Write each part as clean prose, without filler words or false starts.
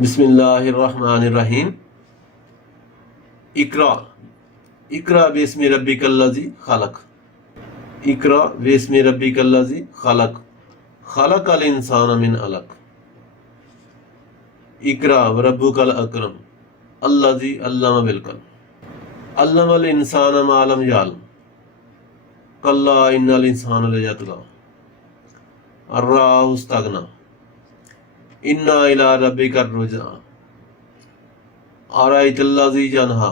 बिस्मिल्लाहिर्रहमानिर्रहीम। इकरा इकरा बिस्मि रब्बिकल्लज़ी खलक। इकरा बिस्मि रब्बिकल्लज़ी खलक। खलकल इंसान मिन अलक। इकरा व रब्बुकल अकरम अल्लज़ी अल्लम बिल कलम अल्लमल इंसान मा लम यअलम कल्ला इन्नल इंसान लयतगा अर्राहु इस्तगना इन्ना इला रब्बिकर रुजा अराइतल्लज़ी यनहा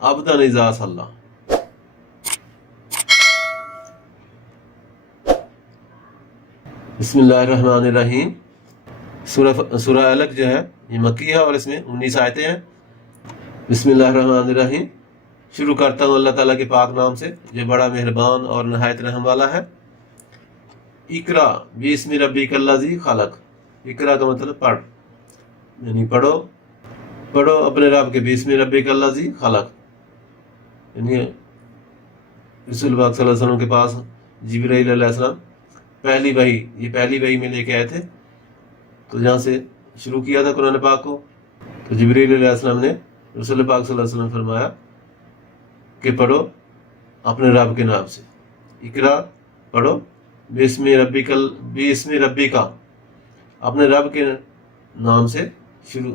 अब्दन इज़ा सल्ला। बिस्मिल्लाहिर्रहमानिर्रहीम। सूरह अलक जो है ये मक्की है और इसमें 19 आयतें हैं। बिस्मिल्लाहिर्रहमानिर्रहीम। शुरू करता हूँ अल्लाह ताला के पाक नाम से जो बड़ा मेहरबान और नहायत रहम वाला है। इकरा बिस्मि रब्बिकल्लज़ी खलक। इकरा का मतलब पढ़, यानी पढ़ो पढ़ो अपने रब के बिस्मि रब्बिकल्लज़ी खलक। यानी रसूल पाक सल्लल्लाहु अलैहि वसल्लम के पास जिब्राइल अलैहिस्सलाम पहली वही में लेके आए थे, तो जहाँ से शुरू किया था कुरान पाक को, तो जिब्राइल अलैहिस्सलाम ने रसूल पाक सल्लल्लाहु अलैहि वसल्लम फरमाया कि पढ़ो अपने रब के नाम से। इकरा पढ़ो बिस्मि रब्बिका, अपने रब के नाम से शुरू,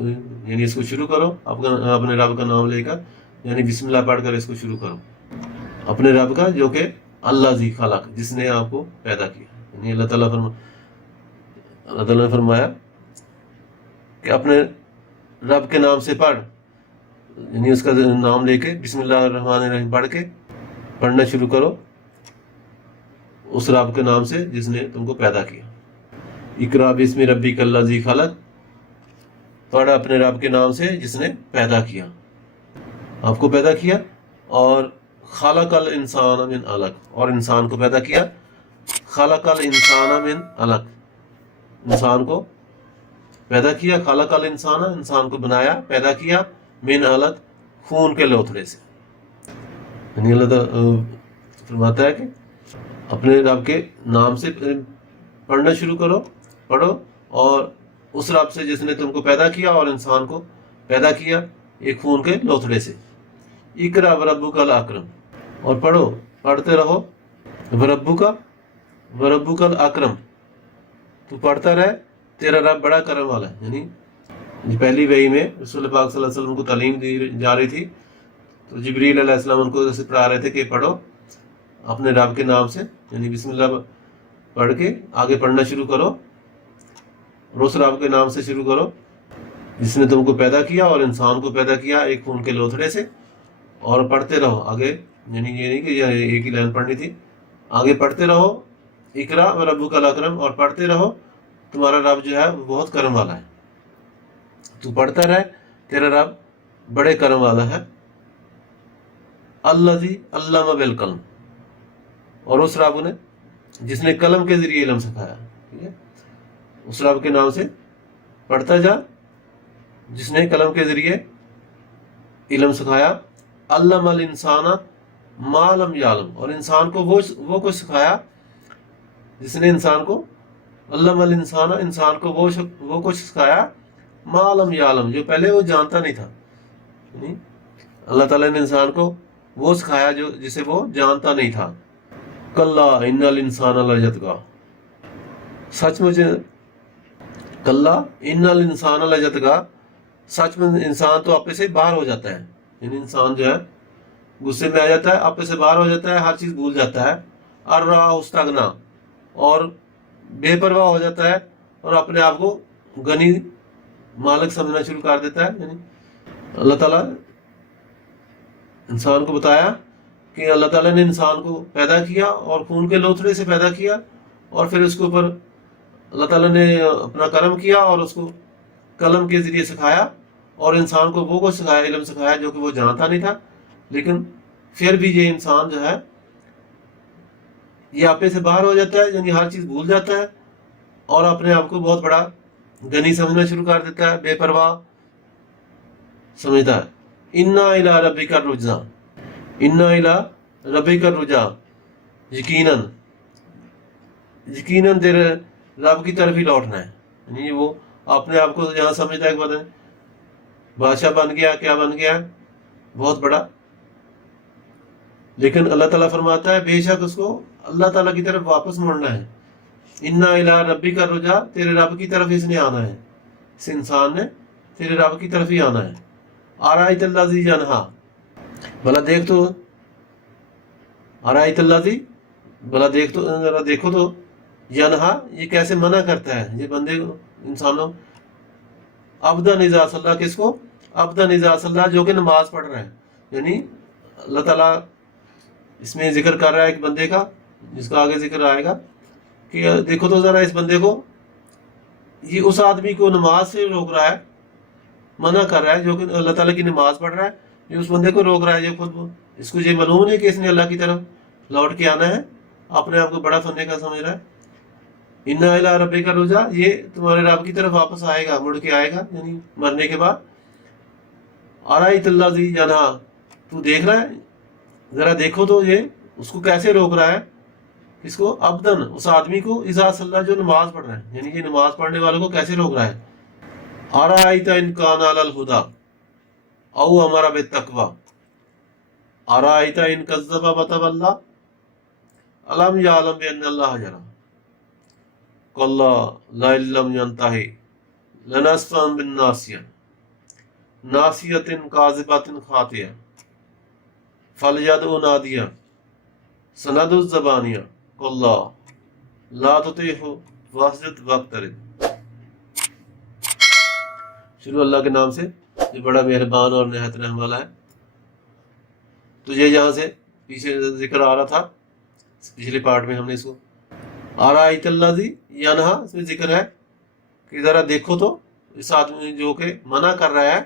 यानी इसको शुरू करो अपने रब का नाम लेकर, यानी बिस्मिल्लाह पढ़कर इसको शुरू करो अपने रब का जो कि अल्लाज़ी खलक, जिसने आपको पैदा किया। यानी अल्लाह ताला ने फरमाया कि अपने रब के नाम से पढ़, यानी उसका नाम लेके बिस्मिल्लाहिर्रहमानिर्रहीम पढ़ के पढ़ना शुरू करो उस रब के नाम से जिसने तुमको पैदा किया। इकरा बिस्मि रब्बिकल्लज़ी खलक, पढ़ अपने रब के नाम से जिसने पैदा किया, आपको पैदा किया। और खलकल इंसान मिन अलक, और इंसान को पैदा किया। खलकल इंसान मिन अलक, इंसान को पैदा किया। खलकल इंसान, इंसान को बनाया पैदा किया। मिन अलक, खून के लोथड़े से। यानी अल्लाह फरमाता है कि अपने रब के नाम से पढ़ना शुरू करो, पढ़ो, और उस रब से जिसने तुमको पैदा किया और इंसान को पैदा किया एक खून के लोथड़े से। इकरा व रब्बुकल अकरम, और पढ़ो पढ़ते रहो व रब्बुकल अकरम, तू पढ़ता रहे, तेरा रब बड़ा करम वाला है। यानी पहली वही में रसूल पाक सल्लल्लाहु अलैहि वसल्लम को तालीम दी जा रही थी, तो जिब्रील अलैहिस्सलाम उनको जैसे पढ़ा रहे थे कि पढ़ो अपने रब के नाम से, यानी बिस्मिल्लाह पढ़ के आगे पढ़ना शुरू करो और उस रब के नाम से शुरू करो जिसने तुमको पैदा किया और इंसान को पैदा किया एक खून के लोथड़े से। और पढ़ते रहो आगे, यानी ये नहीं कि एक ही लाइन पढ़नी थी, आगे पढ़ते रहो। इकरा व रब्बुकल अकरम, और पढ़ते रहो, तुम्हारा रब जो है वो बहुत करम वाला है। तू पढ़ता रहे, तेरा रब बड़े करम वाला है। अल्लज़ी अल्लम बिल कलम, और उस रब ने जिसने कलम के जरिए इल्म सिखाया। ठीक है, उस रब के नाम से पढ़ता जा जिसने कलम के जरिए इल्म सिखाया। अल्लमल इंसाना मा लम यालम, और इंसान को वो कुछ सिखाया जिसने इंसान को, अल्लमल इंसाना, इंसान को वो कुछ सिखाया, मा लम यालम, जो पहले वो जानता नहीं था। यानी अल्लाह ताला ने इंसान को वो सिखाया जो जिसे वो जानता नहीं था। कल्ला इन्नल इंसान लयतगा, सचमुच कल्ला इन्नल इंसान लयतगा, सच में इंसान तो आपे से बाहर हो जाता है। यानी इंसान जो है गुस्से में आ जाता है, आपे से बाहर हो जाता है, हर चीज भूल जाता है। अर्राहु इस्तगना, और बेपरवाह हो जाता है और अपने आप को गनी मालिक समझना शुरू कर देता है। यानी अल्लाह ताला इंसान को बताया कि अल्लाह ताला ने इंसान को पैदा किया और खून के लोथड़े से पैदा किया, और फिर उसके ऊपर अल्लाह ताला ने अपना करम किया और उसको कलम के जरिए सिखाया, और इंसान को वो कुछ सिखाया, इल्म सिखाया जो कि वो जानता नहीं था। लेकिन फिर भी ये इंसान जो है ये आपे से बाहर हो जाता है, यानी हर चीज भूल जाता है और अपने आप को बहुत बड़ा गनी समझना शुरू कर देता है, बेपरवाह समझता है। इन्ना इला रब्बिका रुजा, इन्ना इला रब्बिका रुजा, यकीनन तेरे रब की तरफ ही लौटना है। यानी वो اپنے آپ کو یہاں سمجھتا ہے کہ پتہ نہیں بادشاہ بن گیا، کیا بن گیا بہت بڑا، لیکن اللہ تعالیٰ فرماتا ہے بے شک اس کو اللہ تعالیٰ کی طرف واپس مڑنا ہے۔ انا الی ربی کا رجا، تیرے رب کی طرف اس نے آنا ہے، اس انسان نے تیرے رب کی طرف ہی آنا ہے۔ آرایت الذی ینہا، بھلا دیکھ تو، آرایت الذی، بھلا دیکھ تو، ذرا دیکھو تو، ینہا یہ کیسے منع کرتا ہے یہ بندے کو، انسانوں، عبدن اذا صلی، کس کو؟ عبدن اذا صلی، جو کہ نماز پڑھ رہا ہے۔ یعنی اللہ تعالیٰ اس میں ذکر کر رہا ہے ایک بندے کا جس کا آگے ذکر آئے گا کہ دیکھو تو ذرا اس بندے کو، یہ اس آدمی کو نماز سے روک رہا ہے، منع کر رہا ہے جو کہ اللہ تعالیٰ کی نماز پڑھ رہا ہے، یہ اس بندے کو روک رہا ہے جو خود اس کو یہ معلوم نہیں کہ اس نے اللہ کی طرف لوٹ کے آنا ہے، اپنے آپ کو بڑا فننے کا سمجھ رہا ہے۔ انا الی ربک رجا، یہ تمہارے رب کی طرف واپس آئے گا، مڑ کے آئے گا یعنی مرنے کے بعد۔ آرایت الذی ینہا، تو دیکھ رہا ہے، ذرا دیکھو تو یہ اس کو کیسے روک رہا ہے، اس کو عبدن، اس آدمی کو، اذا صلی، جو نماز پڑھ رہا ہے، یعنی یہ نماز پڑھنے والوں کو کیسے روک رہا ہے۔ آرایت ان کان علی الہدی او امر بالتقوی آرایت ان کذب وتولی الم یعلم بان اللہ یری کلا لئن لم ینتہی لنسفعا بالناصیہ ناصیۃ کاذبۃ خاطئہ فلیدع نادیہ سندع الزبانیہ کلا لا تطیعہ واسجد واقترب۔ شروع اللہ کے نام سے جو بڑا مہربان اور نہایت رحم والا ہے۔ تو یہ یہاں سے پیچھے ذکر آ رہا تھا، پچھلے پارٹ میں ہم نے اس کو آرایت الذی ینہا، اس میں ذکر ہے کہ ذرا دیکھو تو اس آدمی جو کہ منع کر رہا ہے،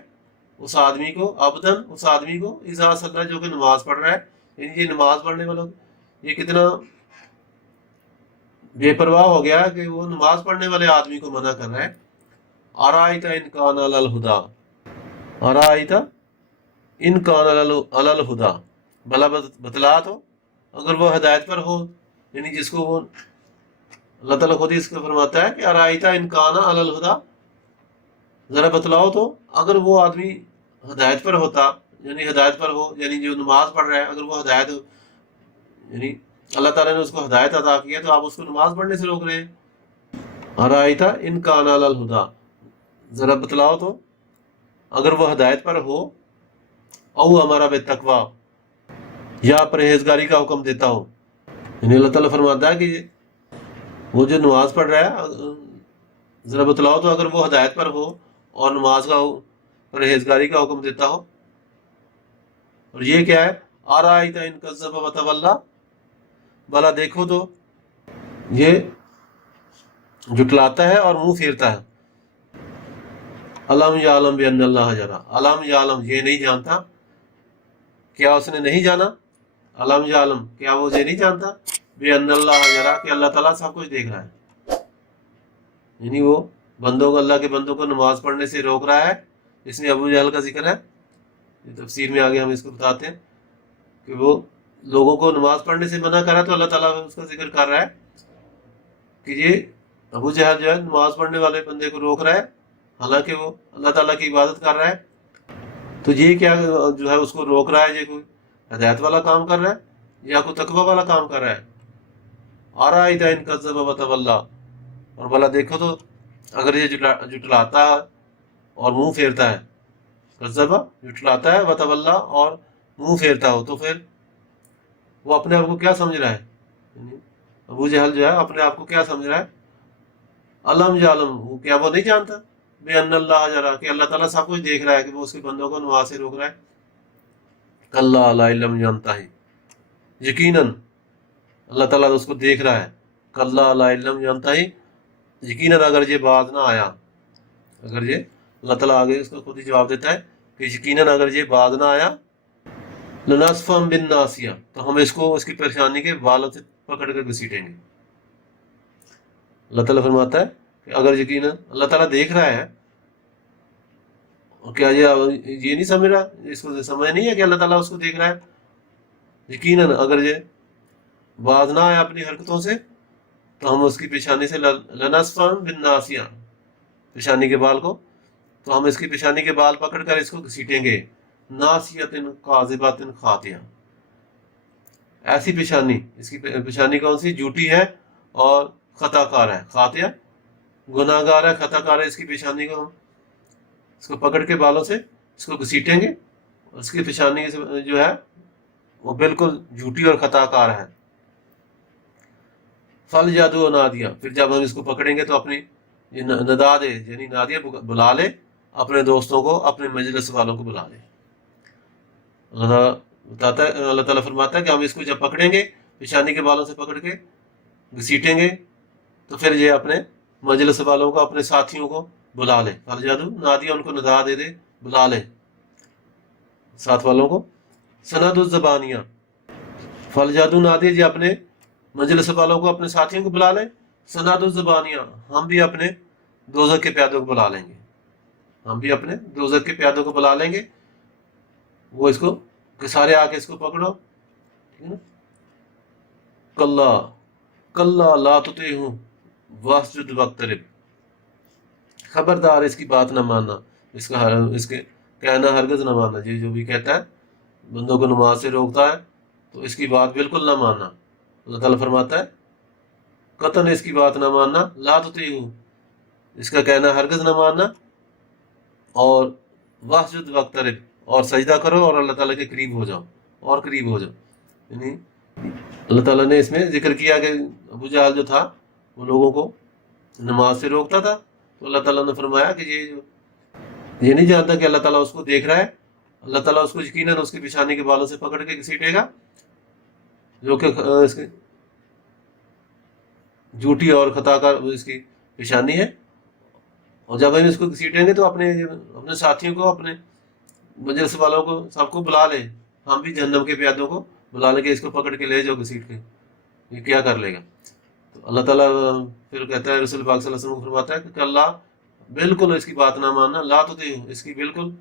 اس آدمی کو، عبدن، اس آدمی کو، اذا صلی، جو کہ نماز پڑھ رہا ہے، یعنی یہ نماز پڑھنے والوں، یہ کتنا بے پرواہ ہو گیا کہ وہ نماز پڑھنے والے آدمی کو منع کر رہا ہے۔ آرایت ان کان علی الہدی، آرایت ان کان علی الہدی، بھلا بتلا تو اگر وہ ہدایت پر ہو، یعنی جس کو وہ اللہ تعالیٰ خود ہی اس کو فرماتا ہے کہ آرایت ان کان علی الہدی، ذرا بتلاؤ تو اگر وہ آدمی ہدایت پر ہوتا، یعنی ہدایت پر ہو، یعنی جو نماز پڑھ رہا ہے، اگر وہ ہدایت، یعنی اللہ تعالیٰ نے اس کو ہدایت عطا کی ہے تو آپ اس کو نماز پڑھنے سے روک رہے ہیں۔ آرایت ان کان علی الہدی، ذرا بتلاؤ تو اگر وہ ہدایت پر ہو، او امر بالتقوی، یا پرہیزگاری کا حکم دیتا ہو، یعنی اللہ تعالیٰ فرماتا ہے کہ وہ جو نماز پڑھ رہا ہے، ذرا بتلاؤ تو اگر وہ ہدایت پر ہو اور نماز کا پرہیزگاری کا حکم دیتا ہو، اور یہ کیا ہے، آرایت ان کذب وتولی، بھلا دیکھو تو یہ جھٹلاتا ہے اور منہ پھیرتا ہے۔ الم یعلم بان اللہ یری، الم یعلم، یہ نہیں جانتا، کیا اس نے نہیں جانا، الم یعلم، کیا وہ یہ نہیں جانتا، بان اللہ یری، کہ اللہ تعالیٰ سب کچھ دیکھ رہا ہے، یعنی وہ بندوں کو، اللہ کے بندوں کو نماز پڑھنے سے روک رہا ہے۔ اس میں ابو جہل کا ذکر ہے، یہ تفسیر میں آگے ہم اس کو بتاتے ہیں کہ وہ لوگوں کو نماز پڑھنے سے منع کرا، تو اللہ تعالیٰ اس کا ذکر کر رہا ہے کہ یہ ابو جہل جو ہے نماز پڑھنے والے بندے کو روک رہا ہے، حالانکہ وہ اللہ تعالیٰ کی عبادت کر رہا ہے۔ تو یہ کیا جو ہے اس کو روک رہا ہے، یہ کوئی ہدایت والا کام کر رہا ہے یا کوئی تقویٰ والا کام کر رہا ہے۔ آرایت ان کذب وتولی، اور بھلا دیکھو تو اگر یہ جھٹلاتا ہے اور منہ پھیرتا ہے، کذب جھٹلاتا ہے، وتولی اور منہ پھیرتا ہو، تو پھر وہ اپنے آپ کو کیا سمجھ رہا ہے، یعنی ابو جہل جو ہے اپنے آپ کو کیا سمجھ رہا ہے، الم یعلم، کیا وہ نہیں جانتا، بان اللہ یری، کہ اللہ تعالیٰ سب کچھ دیکھ رہا ہے کہ وہ اس کے بندوں کو نماز سے روک رہا ہے۔ کلا لئن لم ینتہی، یقیناً اللہ تعالیٰ اس کو دیکھ رہا ہے، کلا لئن لم ینتہی، یقیناً اگر یہ باز نہ آیا، اگر یہ، اللہ تعالیٰ آگے اس کو خود ہی جواب دیتا ہے کہ یقیناً اگر یہ باز نہ آیا، لنسفعا بالناصیہ، تو ہم اس کو اس کی پریشانی کے بالوں سے پکڑ کر گھسیٹیں گے۔ اللہ تعالیٰ فرماتا ہے کہ اگر یقیناً اللہ تعالیٰ دیکھ رہا ہے، اور کیا یہ نہیں سمجھ رہا، اس کو سمجھ نہیں ہے کہ اللہ تعالیٰ اس کو دیکھ رہا ہے، یقیناً اگر یہ باز نہ آیا اپنی حرکتوں سے تو ہم اس کی پیشانی سے لنسفعا بالناصیہ، पेशानी के बाल को, तो हम इसकी पेशानी के बाल पकड़कर इसको घसीटेंगे। नासियतिन काज़िबातिन खातिया, ऐसी पेशानी, इसकी पेशानी कौन सी, झूठी है और खताकार है। खातिया गुनाहगार है, खताकार है, इसकी पेशानी को हम इसको पकड़ के बालों से इसको घसीटेंगे, उसकी पेशानी जो है वो बिल्कुल झूठी और खताकार है। फल जादू नादिया, फिर जब हम इसको पकड़ेंगे तो अपनी नदा दे, यानी नादिया बुला ले अपने दोस्तों को, अपने मजलिस वालों को बुला ले। अल्लाह ताला फरमाता है कि हम इसको जब पकड़ेंगे, पेशानी के बालों से पकड़ के घसीटेंगे, तो फिर ये अपने मजलिस वालों को, अपने साथियों को बुला ले। फल जादू नादिया, उनको नदा दे दे, बुला ले साथ वालों को। सनदुल ज़बानिया, फल जादू नादिया जी अपने मजलिस वालों को, अपने साथियों को बुला लें। सनदुल ज़बानिया, हम भी अपने दोज़ख के प्यादों को बुला लेंगे, हम भी अपने दोज़ख के प्यादों को बुला लेंगे। वो इसको कि सारे आके इसको पकड़ो, ठीक है ना। कल्ला कल्ला ला तुतीहु वस्जुद वक्तरिब, खबरदार इसकी बात ना मानना, इसके कहना हरगज ना मानना। जी जो भी कहता है बंदों को नमाज से रोकता है, तो इसकी बात बिल्कुल ना मानना। अल्लाह ताला फरमाता है कतन इसकी बात ना मानना, ला तुतीहु, इसका कहना हरगज ना मानना, और वस्जुद वक्तरिब, और सजदा करो और अल्लाह ताला के करीब हो जाओ, और करीब हो जाओ। यानी अल्लाह ताला ने इसमें जिक्र किया कि अबू जहल जो था वो लोगों को नमाज से रोकता था, तो अल्लाह ताला ने फरमाया कि ये नहीं जानता कि अल्लाह ताला उसको देख रहा है। अल्लाह ताला उसको यकीनन उसकी पेशानी के बालों से पकड़ के घसीटेगा, जो कि इसकी झूठी और खताकार इसकी पेशानी है। और जब हम इसको घसीटेंगे तो अपने साथियों को, अपने मजलिस वालों को, सबको बुला ले, हम भी जहन्नम के प्यादों को बुला लेंगे, इसको पकड़ के ले जाओ घसीट के, ये क्या कर लेगा। तो अल्लाह ताला फिर कहता है, रसूल पाक सल्लल्लाहु अलैहि वसल्लम फरमाता है कि अल्लाह बिल्कुल इसकी बात ना मानना, ला तो इसकी बिल्कुल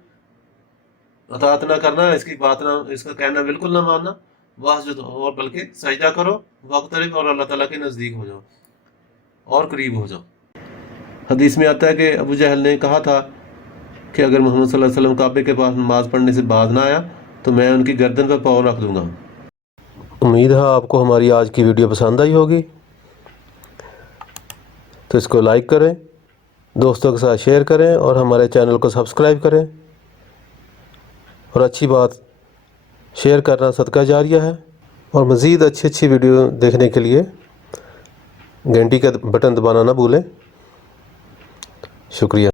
अतात ना करना, इसकी बात ना, इसका कहना बिल्कुल ना मानना, वासजुद, और बल्कि सजदा करो, वक्तरिब, और अल्लाह ताला के नज़दीक हो जाओ और करीब हो जाओ। हदीस में आता है कि अबू जहल ने कहा था कि अगर मोहम्मद सल्लल्लाहु अलैहि वसल्लम काबे के पास नमाज पढ़ने से बाज ना आया तो मैं उनकी गर्दन पर पाँव रख दूंगा। उम्मीद है आपको हमारी आज की वीडियो पसंद आई होगी, तो इसको लाइक करें, दोस्तों के साथ शेयर करें, और हमारे चैनल को सब्सक्राइब करें। और अच्छी बात शेयर करना सदका जारिया है। और मज़ीद अच्छी वीडियो देखने के लिए घंटी का बटन दबाना ना भूलें। शुक्रिया।